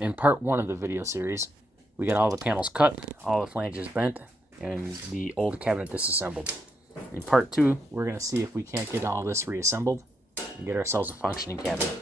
In part one of the video series, we got all the panels cut, all the flanges bent, and the old cabinet disassembled. In part two, we're going to see if we can't get all this reassembled and get ourselves a functioning cabinet.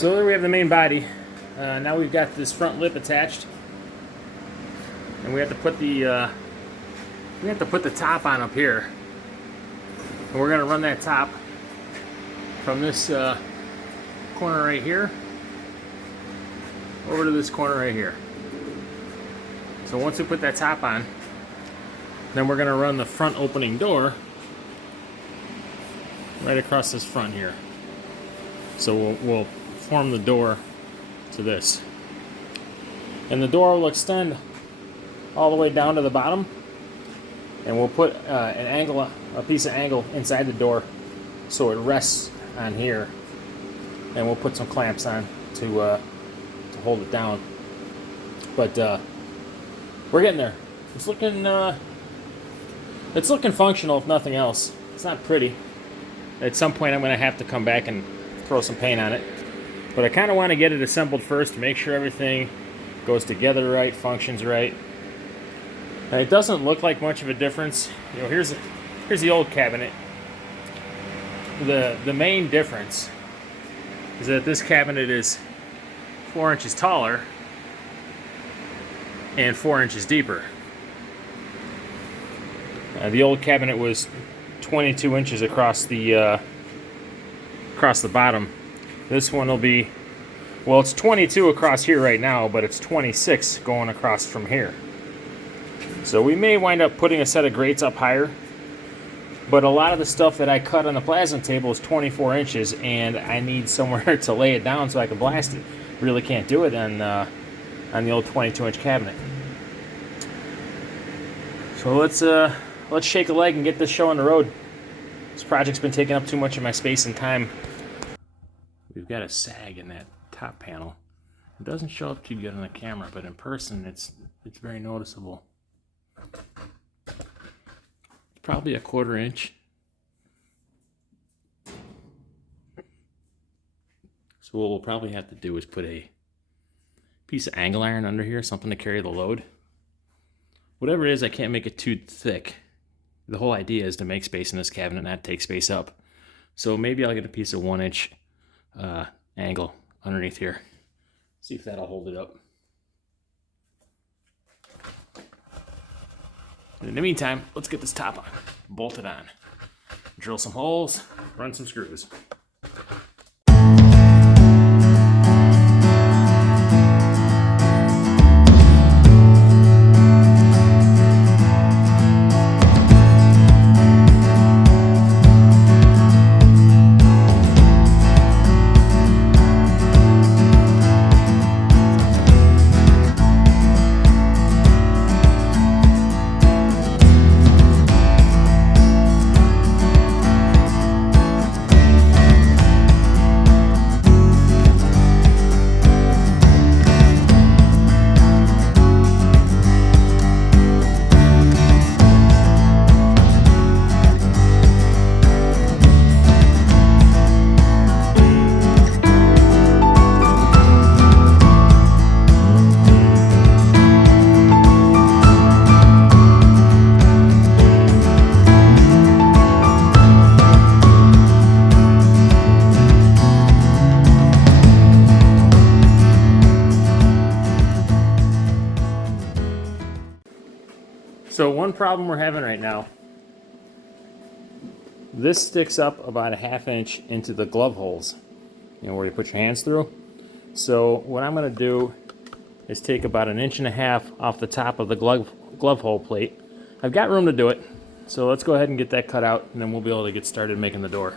So there we have the main body. Now we've got this front lip attached, and we have to put the top on up here. And we're going to run that top from this corner right here over to this corner right here. So once we put that top on, then we're going to run the front opening door right across this front here. So we'll form the door to this. And the door will extend all the way down to the bottom. And we'll put a piece of angle inside the door so it rests on here. And we'll put some clamps on to hold it down. But we're getting there. It's looking functional, if nothing else. It's not pretty. At some point I'm going to have to come back and throw some paint on it. But I kind of want to get it assembled first to make sure everything goes together right, functions right. And it doesn't look like much of a difference. You know, here's the old cabinet. The main difference is that this cabinet is 4 inches taller and 4 inches deeper. The old cabinet was 22 inches across the bottom. This one will be, well, it's 22 across here right now, but it's 26 going across from here. So we may wind up putting a set of grates up higher, but a lot of the stuff that I cut on the plasma table is 24 inches, and I need somewhere to lay it down so I can blast it. Really can't do it on the old 22-inch cabinet. So let's shake a leg and get this show on the road. This project's been taking up too much of my space and time. We've got a sag in that top panel. It doesn't show up too good on the camera, but in person it's very noticeable. Probably a 1/4 inch. So what we'll probably have to do is put a piece of angle iron under here, something to carry the load. Whatever it is, I can't make it too thick. The whole idea is to make space in this cabinet and not take space up. So maybe I'll get a piece of 1 inch angle underneath here. See if that'll hold it up. In the meantime, let's get this top on, bolt it on, drill some holes, run some screws. So one problem we're having right now, this sticks up about a 1/2 inch into the glove holes, you know, where you put your hands through. So what I'm going to do is take about 1.5 inches off the top of the glove hole plate. I've got room to do it, so let's go ahead and get that cut out, and then we'll be able to get started making the door.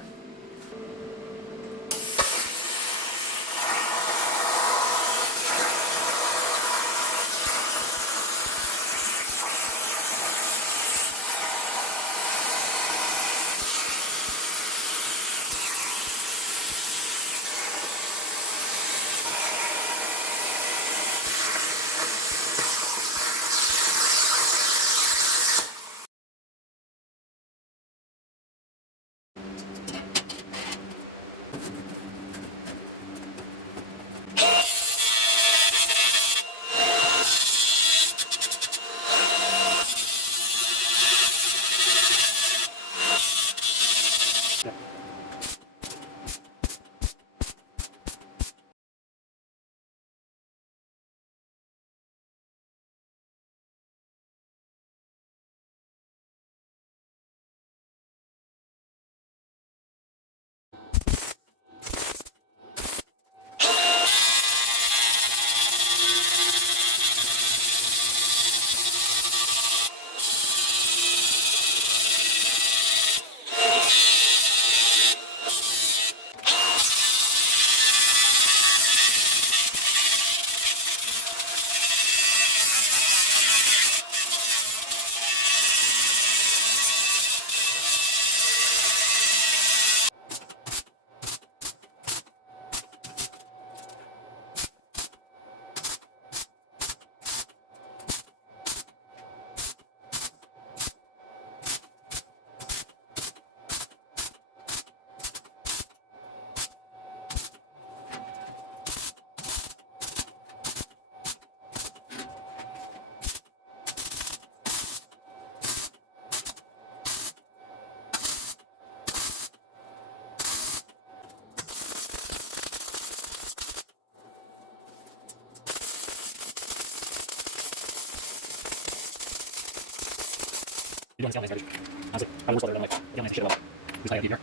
doing this garbage. Honestly, probably worse weather than like yelling nice shit about this high up here.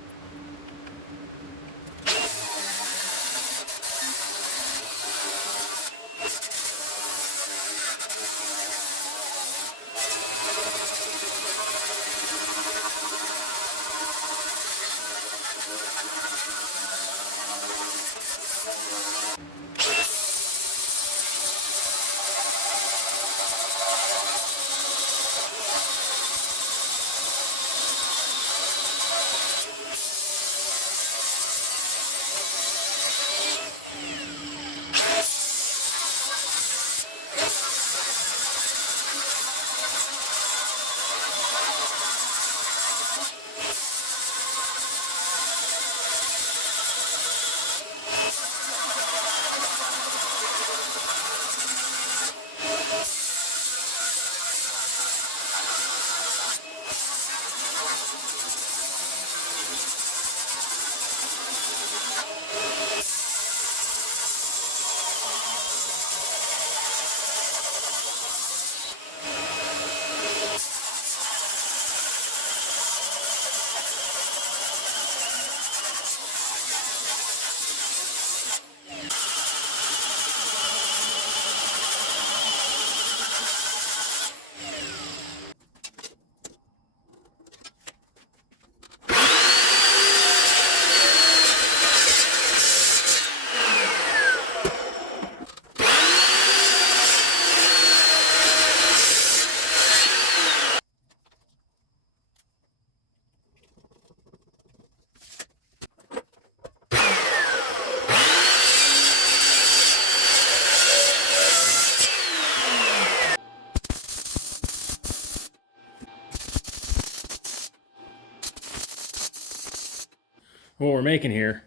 What we're making here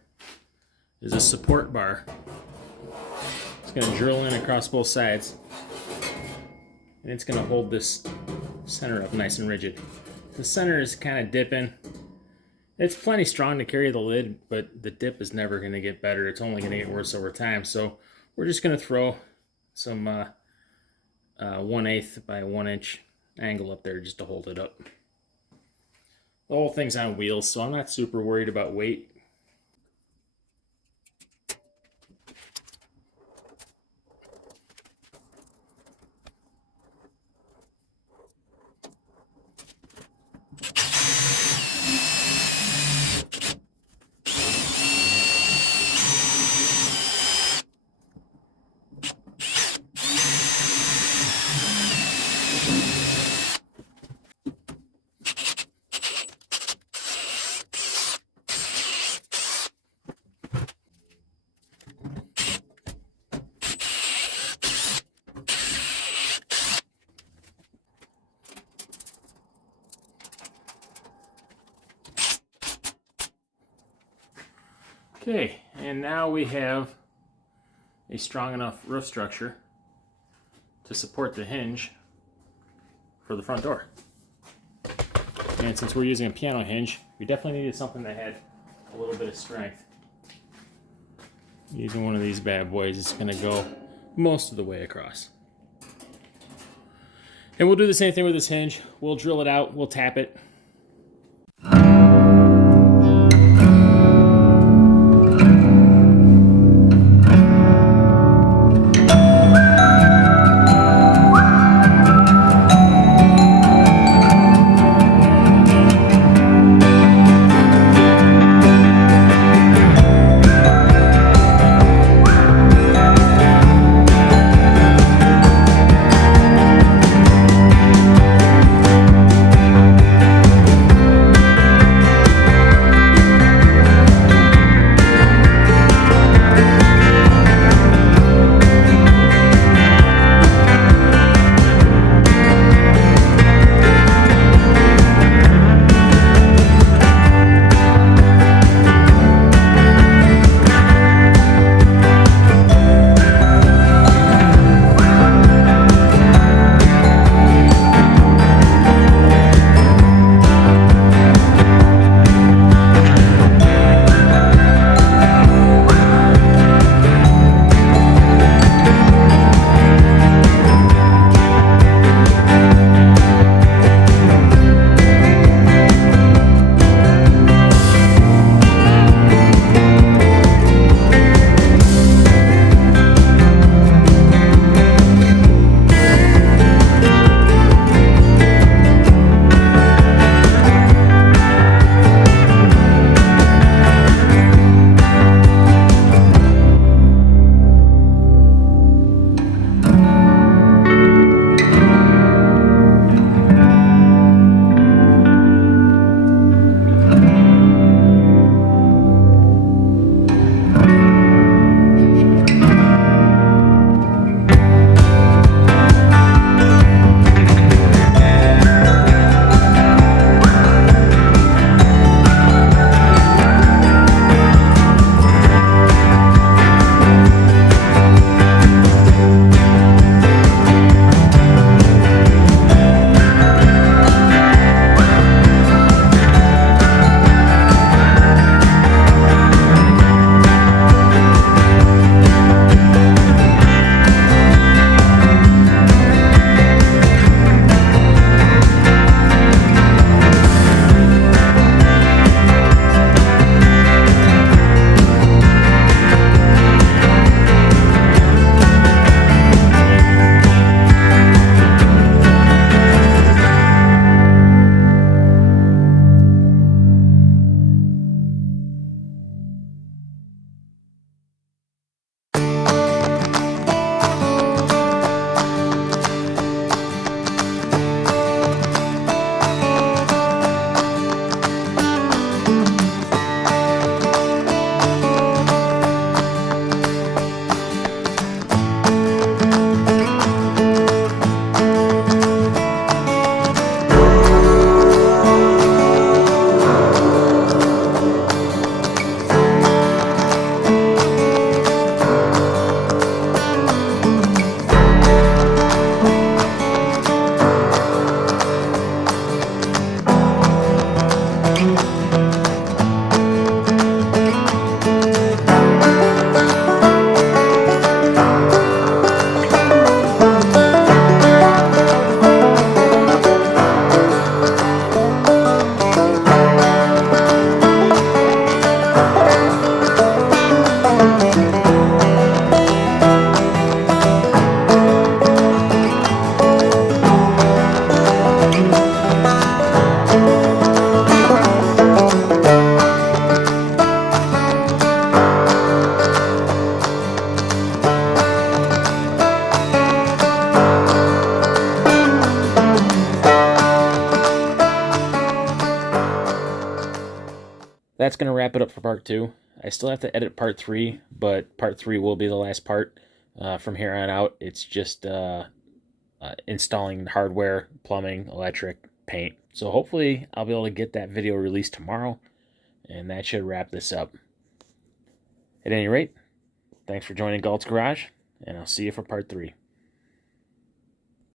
is a support bar. It's going to drill in across both sides, and it's going to hold this center up nice and rigid. The center is kind of dipping. It's plenty strong to carry the lid, but the dip is never going to get better. It's only going to get worse over time. So we're just going to throw some 1/8 by 1 inch angle up there just to hold it up. The whole thing's on wheels, so I'm not super worried about weight. Okay, and now we have a strong enough roof structure to support the hinge for the front door. And since we're using a piano hinge, we definitely needed something that had a little bit of strength. Using one of these bad boys, it's going to go most of the way across. And we'll do the same thing with this hinge. We'll drill it out, we'll tap it. that's going to wrap it up for part 2. I still have to edit part 3, but part 3 will be the last part. From here on out, it's just installing hardware, plumbing, electric, paint. So hopefully I'll be able to get that video released tomorrow, and that should wrap this up. At any rate, thanks for joining Galt's Garage, and I'll see you for part 3.